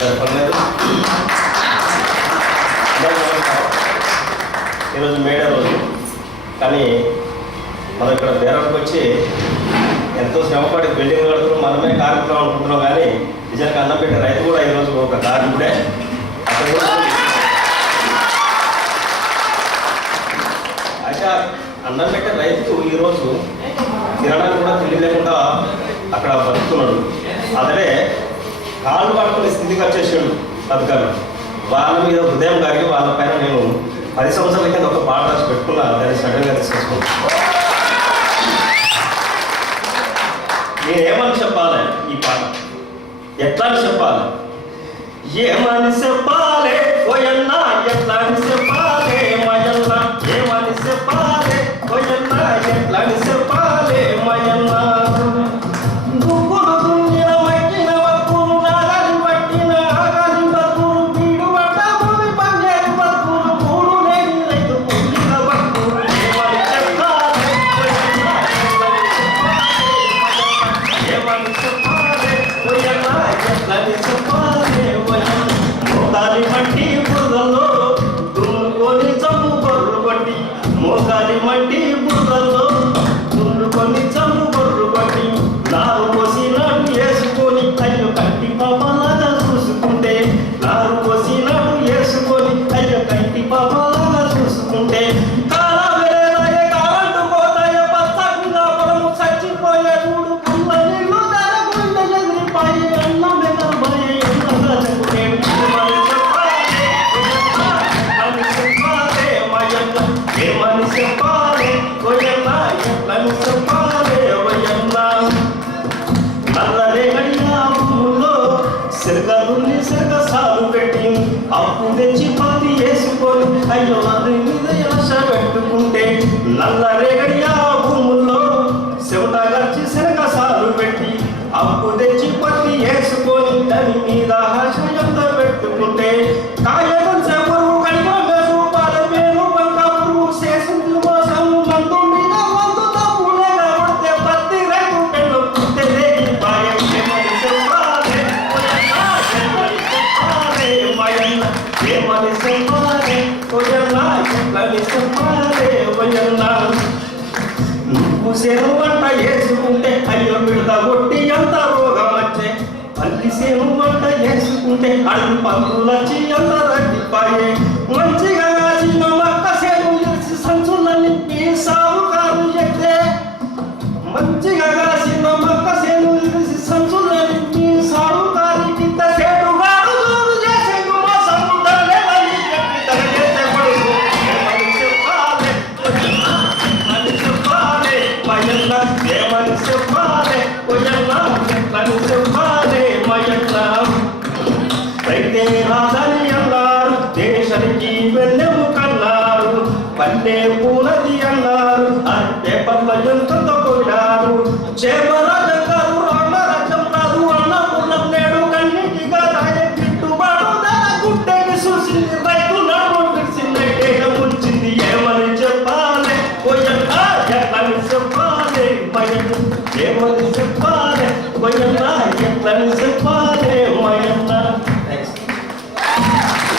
సరిపడలేదు. ఈరోజు మేడే రోజు, కానీ మనం ఇక్కడ బేరకు వచ్చి ఎంతో శ్రమపడి బిల్డింగ్ కడుతున్నాం, మనమే కార్మికులు అనుకుంటున్నాం. కానీ నిజానికి అన్నం పెట్టే రైతు కూడా ఈరోజు ఒక కార్మికుడే. అయితే అన్నం పెట్టే రైతు ఈరోజు తినడానికి కూడా తిండి లేకుండా అక్కడ బతుకుతున్నాడు. అదే కాళ్ళు పడుకునే స్థితికి వచ్చేసాడు అధికారులు. వాళ్ళ మీద హృదయం కాగి వాళ్ళ పైన నేను 10 సంవత్సరాల కింద ఒక పాట రాసి పెట్టుకున్నా. దాన్ని సడన్గా తీసుకొచ్చుకున్నాను. నేనేమని చెప్పాలి ఈ పాట, ఎట్లా అని చెప్పాలి, ఏమని చెప్పాలి ఓయన్న, ఎట్లా అని చెప్పాలి మయన్న, ఏమని చెప్పాలి ఓయన్న, ఎట్లా అని చెప్పాలి మయన్న. అప్పు తెచ్చి పత్తి వేసుకొని అయ్యో అది మీద ఆశ పెట్టుకుంటే నల్ల రేగడియా భూముల్లో చెమట గర్చి శనగ సాలు పెట్టి అప్పు తెచ్చి పత్తి వేసుకొని దాని మీద ఆశ ఎంత పెట్టుకుంటే కాయడం చెపరు కడిగా రూపాయల పేరు బంక పురుగు చేసింది మోసం మందు మీద మందు తప్పులే కొడితే పత్తి రైతు పెళ్ళు పుట్టే పాయం ఏమని చెప్పాలి ఓయన్నా, ఎట్లని చెప్పాలి ఓయన్నా. నువ్వు సేను వంట వేసుకుంటే అయ్యో బిడత కొట్టి ఎంత రోగం వచ్చే, పల్లి సేను వంట వేసుకుంటే అడుగు పందులు వచ్చి ఎంత రడ్డిపాయే. మంచిగా కాసిన మక్క సేను చేసి సంచులని ఈ సాగుకారు ఎక్కితే, మంచిగా కాసిన మక్క సేను చేసి సంచులని ఈ సాగుకారికి రైతే రాజని అన్నారు, దేశానికి వెన్నెము కన్నారు, పల్లె పూలది అన్నారు, పేపర్ల ఎంతతో కొన్నారు.